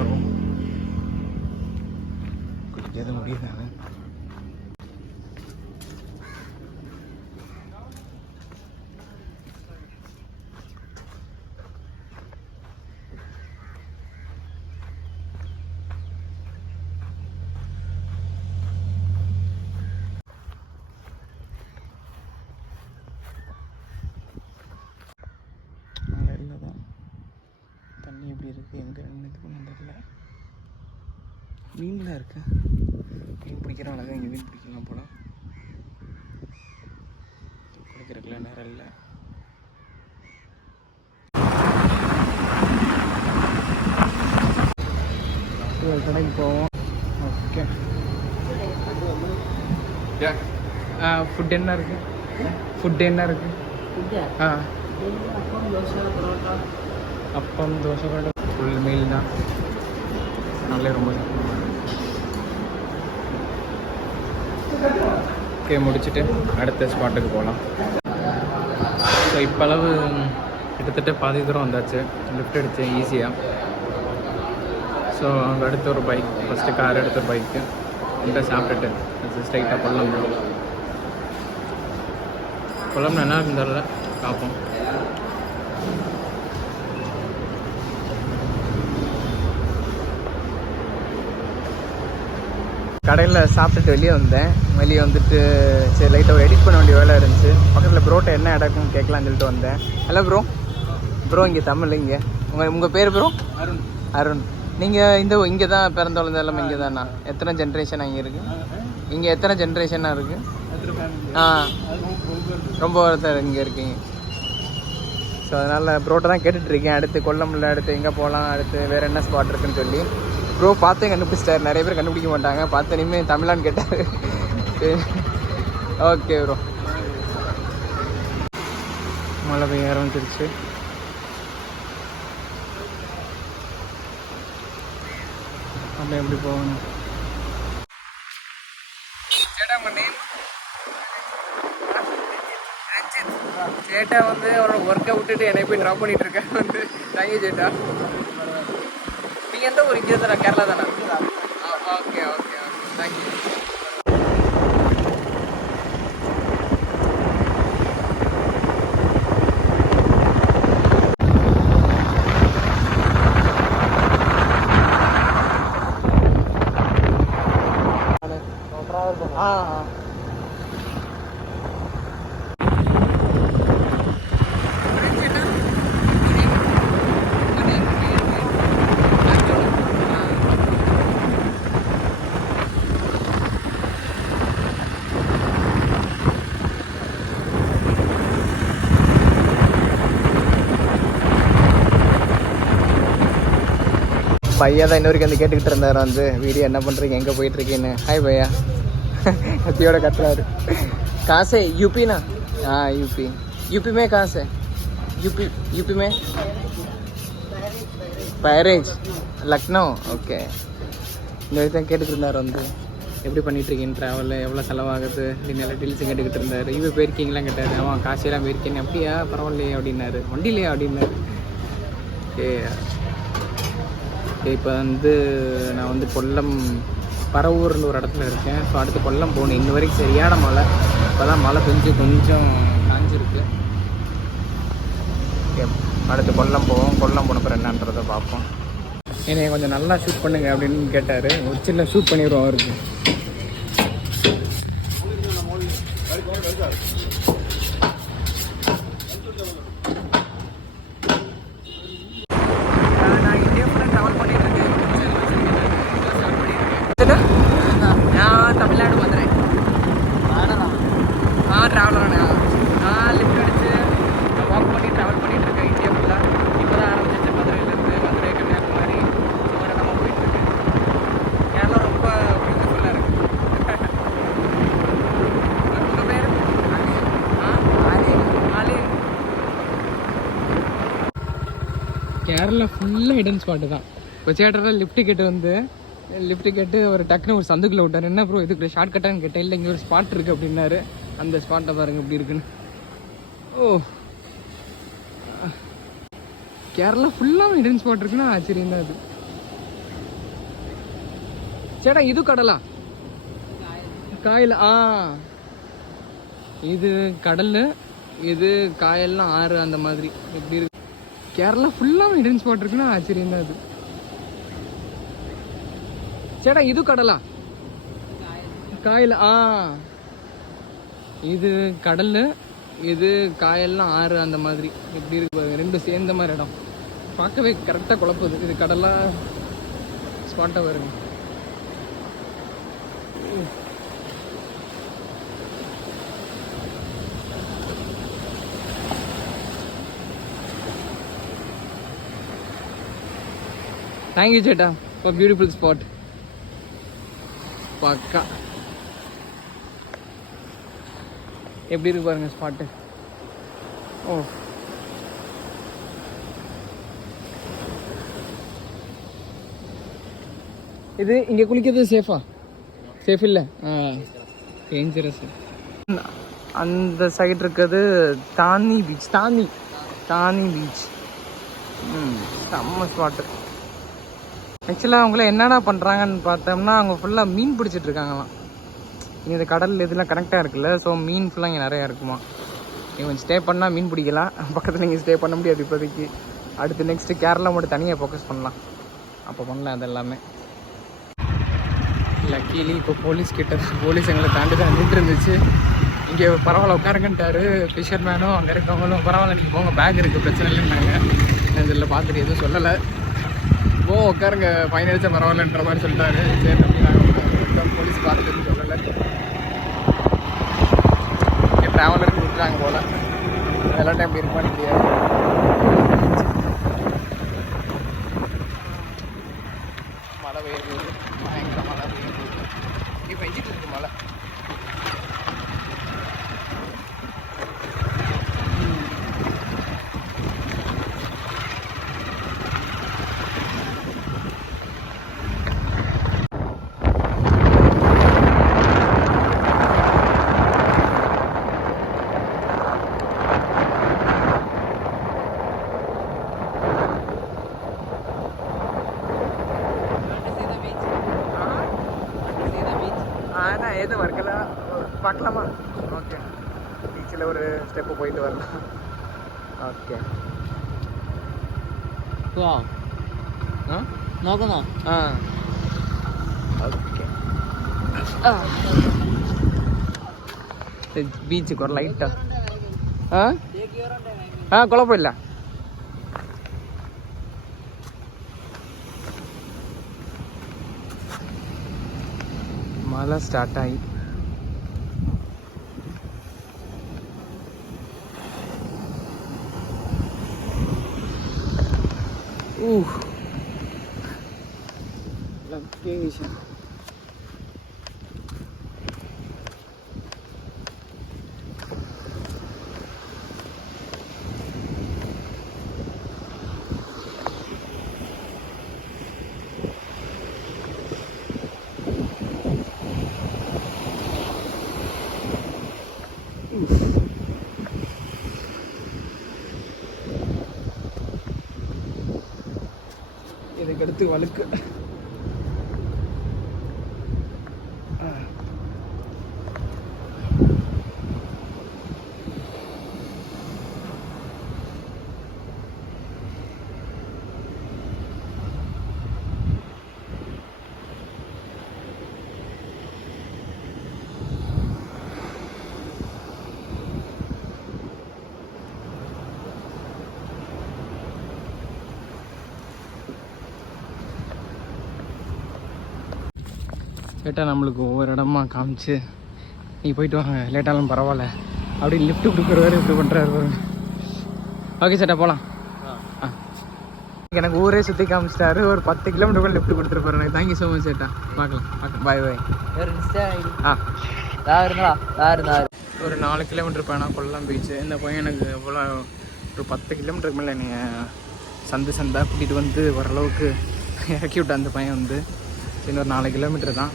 வரும். குடிக்காத முடியுதாங்க. தண்ணி எப்படி இருக்குது, எங்கே இது பண்ண தெரியல. மீன்லாம் இருக்கு. மீன் பிடிக்கிறாங்க. இங்கே மீன் பிடிக்கலாம் போல. குடிக்கிறதுக்குலாம் நேரம் இல்லை. கடைக்கு போவோம். ஓகே. ஃபுட் என்ன இருக்குது? ஃபுட் என்ன இருக்குது? அப்பம் தோசை கூட ஃபுல் மீல் தான். நல்ல ரொம்ப ஓகே. முடிச்சுட்டு அடுத்த ஸ்பாட்டுக்கு போகலாம். ஸோ இப்போளவு கிட்டத்தட்ட பாதி தூரம் வந்தாச்சு. லிஃப்ட் அடித்தேன் ஈஸியாக. ஸோ அங்கே அடுத்த ஒரு பைக், ஃபஸ்ட்டு கார் எடுத்த பைக்கு இந்த சாப்பிட்டுட்டு ஸ்ட்ரைட்டாக கொல்லம் போகும். கொல்லம் நல்லா இருந்தால பார்ப்போம். கடையில் சாப்பிட்டுட்டு வெளியே வந்தேன். வெளியே வந்துட்டு சரி லைட்டாக ஒரு எடிட் பண்ண வேண்டிய வேலை இருந்துச்சு. பக்கத்தில் ப்ரோட்ட என்ன இடக்குன்னு கேட்கலான்னு சொல்லிட்டு வந்தேன். Hello bro. ப்ரோ இங்கே தமிழ். இங்கே உங்கள் பேர் ப்ரோ? அருண். அருண். நீங்கள் இங்கே தான் பிறந்து வளர்ந்த எல்லாமே இங்கே தானா? எத்தனை ஜென்ரேஷனாக இங்கே இருக்குது? இங்கே எத்தனை ஜென்ரேஷனாக இருக்குது? ரொம்ப ஒருத்தர் இங்கே இருக்கீங்க. ஸோ அதனால் ப்ரோட்ட தான் கேட்டுட்ருக்கேன். அடுத்து கொல்லமில் அடுத்து எங்கே போகலாம், அடுத்து வேறு என்ன ஸ்பாட் இருக்குன்னு சொல்லி. ப்ரோ பார்த்தே கண்டுபிடிச்சிட்டார். நிறைய பேர் கண்டுபிடிக்க மாட்டாங்க. பார்த்து இனிமேல் தமிழான்னு கேட்டார். Okay bro. மழை பெய்ய ஆரம்பிச்சிருச்சு. அப்படியே எப்படி போகணும்? சேட்டா வந்து அவரோட ஒர்க்கை விட்டுட்டு என்னை போய் ட்ராப் பண்ணிட்டு இருக்கேன். வந்து தேங்க்யூ சேட்டா. நீங்கள் எந்த ஊர்? இங்கே தானே, கேரளா தானே? Okay okay okay, thank you. பையா தான் இன்னொருக்கு வந்து கேட்டுக்கிட்டு இருந்தார். வந்து வீடியோ என்ன பண்ணுறீங்க, எங்கே போயிட்டுருக்கீன்னு. ஹாய் பையா. கத்தியோட கத்துறாரு. காசே यूपी ना? हाँ यूपी में कहाँ से? यूपी में पैरेज लखनऊ. ஓகே. இந்த வரைக்கும் கேட்டுக்கிட்டு இருந்தார். வந்து எப்படி பண்ணிகிட்ருக்கீங்க, ட்ராவலில் எவ்வளோ செலவாகுது அப்படின்னு எல்லா டீல்ஸும் கேட்டுக்கிட்டு இருந்தார். இவ போயிருக்கீங்களாம் கேட்டார். அவன் காசெல்லாம் போயிருக்கேன். அப்படியா, பரவாயில்லையே அப்படின்னாரு. வண்டியிலையா அப்படின்னாரு. ஓகே. இப்போ வந்து நான் வந்து கொல்லம் பரவூர்னு ஒரு இடத்துல இருக்கேன். ஸோ அடுத்து கொல்லம் போகணும். இன்ன வரைக்கும் சரியான மழை. இப்போ தான் மழை பெஞ்சு கொஞ்சம் காஞ்சிருக்கு. ஓகே, அடுத்து கொல்லம் போவோம். கொல்லம் போன பிறகு என்னன்றதை பார்ப்போம். என்னைய கொஞ்சம் நல்லா ஷூட் பண்ணுங்க அப்படின்னு கேட்டார். ஒரு சின்ன ஷூட் பண்ணிடுவோம் அவருக்கு. நான் தமிழ்நாடு வந்துடுறேன். ட்ராவலரானே. நான் லிஃப்ட் அடித்து வாக் பண்ணி ட்ராவல் பண்ணிகிட்ருக்கேன் இந்தியா ஃபுல்லாக. இப்போ தான் ஆரம்பிச்சிச்சு. மதுரையிலேருந்து மதுரை, கன்னியாகுமரி ஒரு இடமா போயிட்டுருக்கு. கேரளா ரொம்ப பியூட்டிஃபுல்லாக இருக்குது. உங்கள் பேர்? கேரளா ஃபுல்லாக ஹிடன் ஸ்பாட்டு தான். இப்போ சேட்டரில் லிஃப்ட் கேட்டு வந்து லிஃப்ட்டு கேட்டு ஒரு டக்குன்னு ஒரு சந்துக்குள்ளே விட்டார். என்ன ப்ரோ இதுக்கு ஷார்ட் கட்டான்னு கேட்டேன். இல்லை இங்கே ஒரு ஸ்பாட் இருக்குது அப்படின்னாரு. அந்த ஸ்பாட்டை பாருங்கள் எப்படி இருக்குன்னு. ஓ, கேரளா ஃபுல்லாக ஹிடன் ஸ்பாட் இருக்குன்னா ஆச்சரியம் தான் அது. சேட்டா இது கடலா காயில் இது கடல், இது காயெல்லாம் ஆறு அந்த மாதிரி. எப்படி இருக்கு கேரளா ஃபுல்லாக ஹிடன் ஸ்பாட் இருக்குன்னா ஆச்சரியம் தான் அது. சேட்டா இது கடலா காயில் இது கடல், இது காயெல்லாம் ஆறு அந்த மாதிரி. எப்படி இருக்கு பாருங்க, ரெண்டும் சேர்ந்த மாதிரி இடம். பார்க்கவே கரெக்டாக குழப்புது. இது கடலா ஸ்பாட்டாக வருங்க. தேங்க்யூ சேட்டா ஃபார் பியூட்டிஃபுல் ஸ்பாட். பக்கா எப்படி இருக்கு பாருங்க ஸ்பாட்டு. ஓ இது இங்கே குளிக்கிறது சேஃபா? சேஃப் இல்லை, டேஞ்சரஸ். அந்த சைடு இருக்கிறது தானி பீச். தானி பீச் செம்ம ஸ்பாட்டு. ஆக்சுவலாக அவங்கள என்னடா பண்ணுறாங்கன்னு பார்த்தோம்னா, அவங்க ஃபுல்லாக மீன் பிடிச்சிட்டு இருக்காங்களாம். இங்கே இந்த கடல் இதெல்லாம் கனெக்டாக இருக்குல்ல, ஸோ மீன் ஃபுல்லாக இங்கே நிறையா இருக்குமா. நீங்கள் கொஞ்சம் ஸ்டே பண்ணால் மீன் பிடிக்கலாம். பக்கத்தில் இங்கே ஸ்டே பண்ண முடியாது இப்போதைக்கு. அடுத்து நெக்ஸ்ட்டு கேரளா மட்டும் தனியாக ஃபோக்கஸ் பண்ணலாம். அப்போ பண்ணலாம் அது எல்லாமே. லக்கீலி இப்போ போலீஸ் எங்களை தாண்டி தான் நின்று இருந்துச்சு. இங்கே பரவாயில்ல உட்காருங்கன்ட்டாரு ஃபிஷர்மேனும். அங்கே இருக்கவங்களும் பரவாயில்ல நீங்கள் போங்க, பேக் இருக்குது, பிரச்சனை இல்லைன்னாங்க. இதில் பார்த்துட்டு எதுவும் சொல்லலை. உட்காருங்க, ஃபைன் அடிச்சா பரவாயில்லன்ற மாதிரி சொல்லிட்டாரு. சரி தம்பி நாங்கள் போலீஸ் பார்த்துட்டு சொல்லலை. இங்கே ட்ராவலருக்கு விட்டுறாங்க போல். எல்லா டைம் இருப்பான்னு தெரியாது. மழை பெய்யுது, பயங்கர மழை பெய்யுது. இப்போ பெஞ்சிட்டு இருக்கு மழை. எதுவும் இருக்கல, பார்க்கலாமா? ஓகே, பீச்சில் ஒரு ஸ்டெப்பு போயிட்டு வரலாம். ஓகே நோக்கணும். ஓகே பீச்சுக்கு ஒரு லைட்டா குழப்பம் இல்லை. மழை ஸ்டார்ட் ஆகி லொகேஷன் இதுக்கடுத்து வழுக்கு. லேட்டாக நம்மளுக்கு ஒவ்வொரு இடமா காமிச்சு நீங்கள் போயிட்டு வாங்க, லேட்டாலும் பரவாயில்ல அப்படி லிஃப்ட்டு கொடுக்குறவாரு இப்படி பண்ணுறாரு பாருங்க. ஓகே சேட்டா போகலாம். எனக்கு ஊரே சுற்றி காமிச்சிட்டாரு. ஒரு 10 கிலோமீட்டர் லிஃப்ட் கொடுத்துருப்பாரு எனக்கு. தேங்க்யூ ஸோ மச் சேட்டா. பார்க்கலாம் பாய் பாய். ஒரு 4 கிலோமீட்டர் போனால் கொல்லம் பீச்சு. இந்த பையன் எனக்கு எவ்வளோ ஒரு 10 கிலோமீட்டருக்கு மேலே நீங்கள் சந்தாக கூட்டிகிட்டு வந்து ஓரளவுக்கு இறக்கி விட்ட அந்த பையன் வந்து இன்னொரு 4 கிலோமீட்டர் தான்.